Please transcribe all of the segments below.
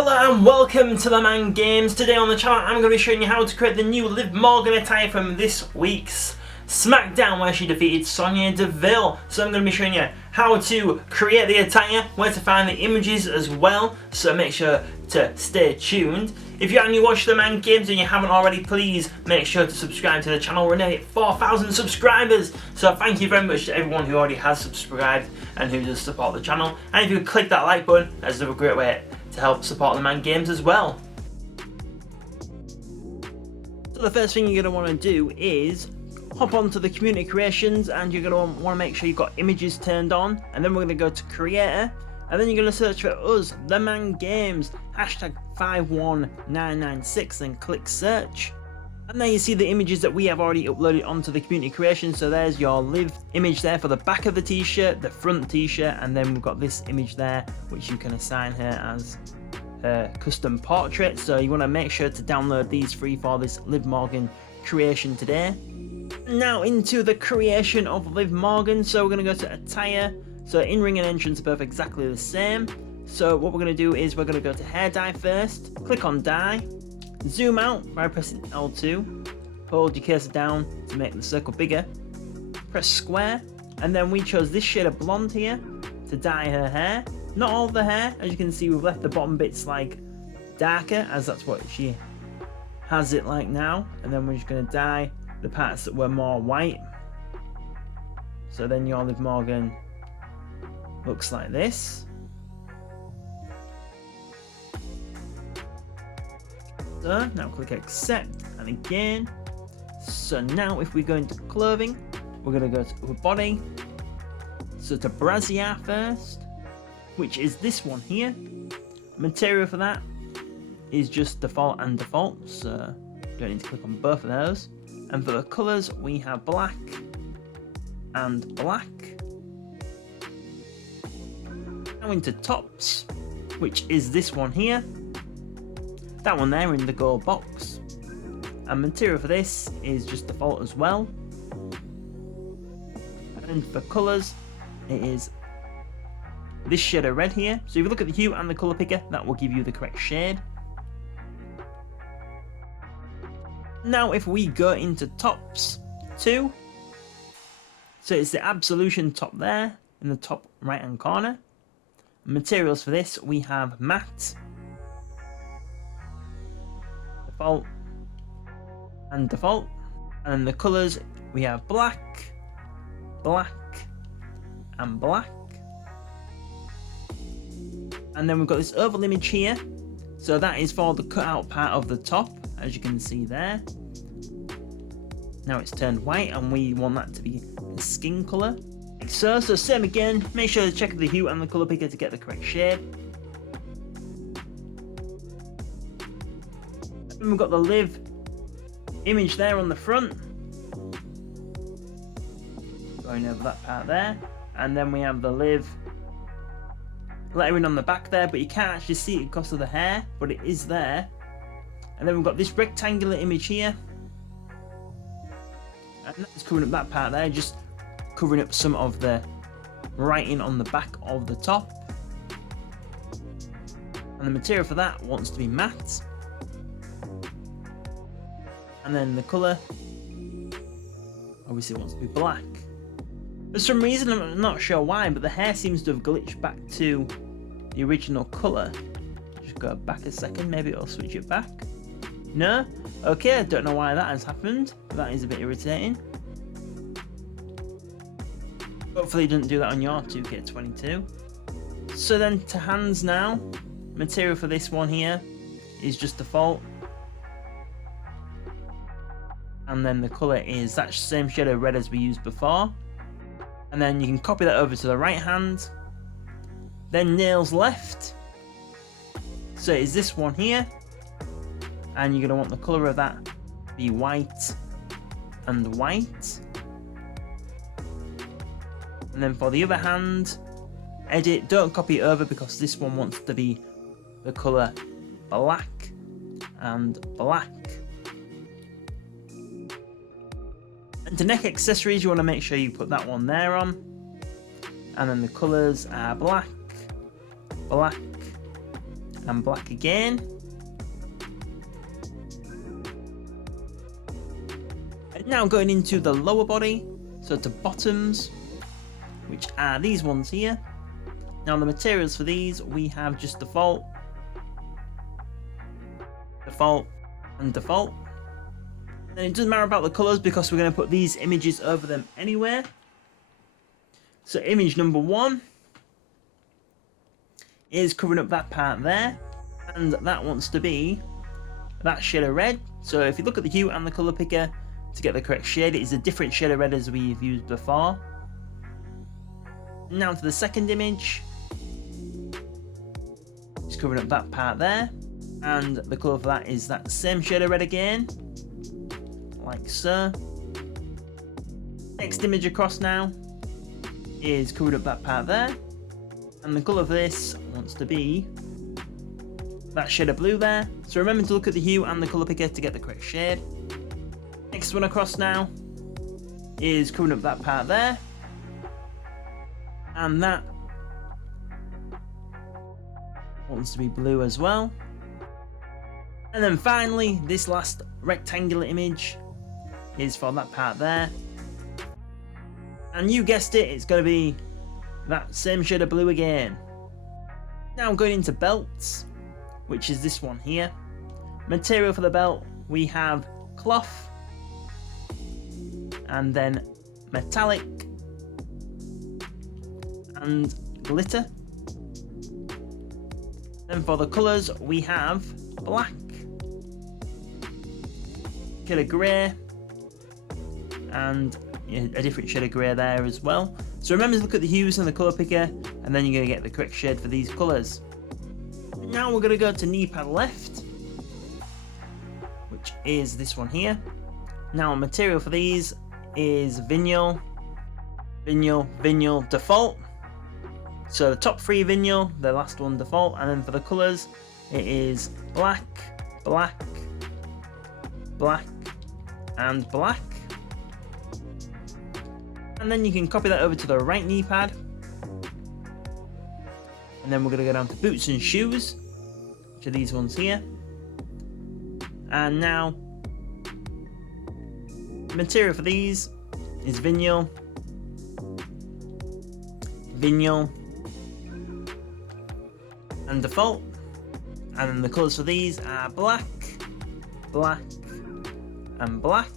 Hello and welcome to TheMan Games. Today on the channel I'm going to be showing you how to create the new Liv Morgan attire from this week's Smackdown, where she defeated Sonya Deville. So I'm going to be showing you how to create the attire, where to find the images as well, so make sure to stay tuned. If you haven't watched TheMan Games and you haven't already, please make sure to subscribe to the channel. We're nearly at 4,000 subscribers, so thank you very much to everyone who already has subscribed and who does support the channel. And if you could click that like button, that's another great way to help support TheMan Games as well. So the first thing you're going to want to do is hop onto the community creations, and you're going to want to make sure you've got images turned on, and then we're going to go to creator, and then you're going to search for us, TheMan Games, hashtag 51996, and click search. And there you see the images that we have already uploaded onto the community creation. So there's your Liv image there for the back of the t-shirt, the front t-shirt, and then we've got this image there which you can assign her as her custom portrait. So you want to make sure to download these three for this Liv Morgan creation today. Now into the creation of Liv Morgan. So we're going to go to attire. So in-ring and entrance are both exactly the same. So what we're going to do is we're going to go to hair dye first, click on dye, zoom out by pressing L2, hold your cursor down to make the circle bigger, press square, and then we chose this shade of blonde here to dye her hair. Not all of the hair, as you can see we've left the bottom bits like darker, as that's what she has it like now, and then we're just going to dye the parts that were more white. So then your Liv Morgan looks like this. So now click accept, and again. So now if we go into clothing, we're going to go to upper body, so to brassiere first, which is this one here. Material for that is just default and default, so you don't need to click on both of those. And for the colours we have black and black. Now into tops, which is this one here. That one there in the gold box, and material for this is just default as well. And for colours it is this shade of red here. So if you look at the hue and the colour picker, that will give you the correct shade. Now if we go into tops 2, so it's the Absolution top there in the top right hand corner. Materials for this we have matte, default and default, and the colours we have black, black and black. And then we've got this oval image here, so that is for the cutout part of the top, as you can see there. Now it's turned white and we want that to be the skin colour, like so. So same again, make sure to check the hue and the colour picker to get the correct shade. And we've got the Liv image there on the front, going over that part there, and then we have the Liv lettering on the back there, but you can't actually see it because of the hair, but it is there. And then we've got this rectangular image here, and that's covering up that part there, just covering up some of the writing on the back of the top. And the material for that wants to be matte. And then the colour obviously wants to be black. For some reason, I'm not sure why, but the hair seems to have glitched back to the original colour. Just go back a second, maybe it'll switch it back. No? Okay, I don't know why that has happened, but that is a bit irritating. Hopefully it didn't do that on your 2K22. So then to hands now, material for this one here is just default. And then the colour is that same shade of red as we used before. And then you can copy that over to the right hand. Then nails left. So it's this one here. And you're going to want the colour of that to be white and white. And then for the other hand, edit, don't copy it over because this one wants to be the colour black and black. And to neck accessories, you want to make sure you put that one there on. And then the colours are black, black, and black again. And now going into the lower body, so to bottoms, which are these ones here. Now the materials for these, we have just default, default, and default. And it doesn't matter about the colours because we're going to put these images over them anyway. So image number 1 is covering up that part there, and that wants to be that shade of red. So if you look at the hue and the colour picker to get the correct shade, it is a different shade of red as we've used before. Now to the second image, it's covering up that part there, and the colour for that is that same shade of red again, like so. Next image across now is covering up that part there, and the colour for this wants to be that shade of blue there. So remember to look at the hue and the colour picker to get the correct shade. Next one across now is covering up that part there, and that wants to be blue as well. And then finally, this last rectangular image is for that part there. And you guessed it, it's going to be that same shade of blue again. Now going into belts, which is this one here. Material for the belt, we have cloth, and then metallic, and glitter. Then for the colours, we have black, shade of grey, and a different shade of grey there as well. So remember to look at the hues and the colour picker, and then you're going to get the correct shade for these colours. Now we're going to go to knee pad left, which is this one here. Now material for these is vinyl, vinyl, vinyl, default. So the top 3 vinyl, the last one default, and then for the colours it is black, black, black, and black. And then you can copy that over to the right knee pad. And then we're going to go down to boots and shoes, which are these ones here. And now, the material for these is vinyl, vinyl, and default. And then the colours for these are black, black, and black,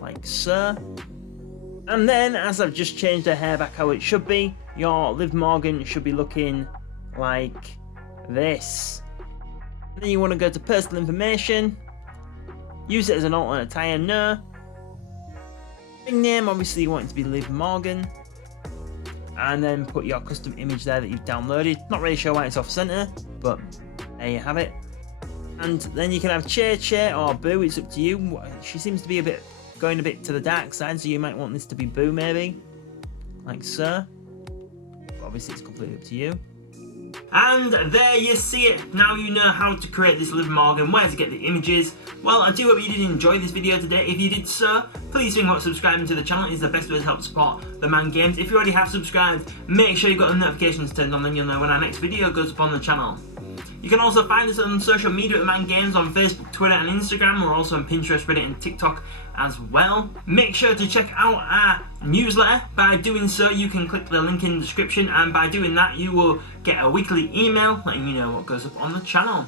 like so. And then, as I've just changed the hair back how it should be, your Liv Morgan should be looking like this. And then you want to go to personal information, use it as an alternate attire, no. Ring name, obviously you want it to be Liv Morgan. And then put your custom image there that you've downloaded. Not really sure why it's off center, but there you have it. And then you can have Che or Boo, it's up to you. She seems to be going a bit to the dark side, so you might want this to be Boo maybe, like so. But obviously it's completely up to you. And there you see it. Now you know how to create this Liv Morgan, where to get the images. Well, I do hope you did enjoy this video today. If you did so, please think about subscribing to the channel. It's the best way to help support TheMan Games. If you already have subscribed, make sure you've got the notifications turned on, then you'll know when our next video goes up on the channel. You can also find us on social media at TheMan Games on Facebook, Twitter and Instagram. We're also on Pinterest, Reddit and TikTok as well. Make sure to check out our newsletter. By doing so, you can click the link in the description, and by doing that you will get a weekly email letting you know what goes up on the channel.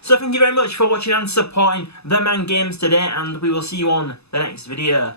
So thank you very much for watching and supporting TheMan Games today, and we will see you on the next video.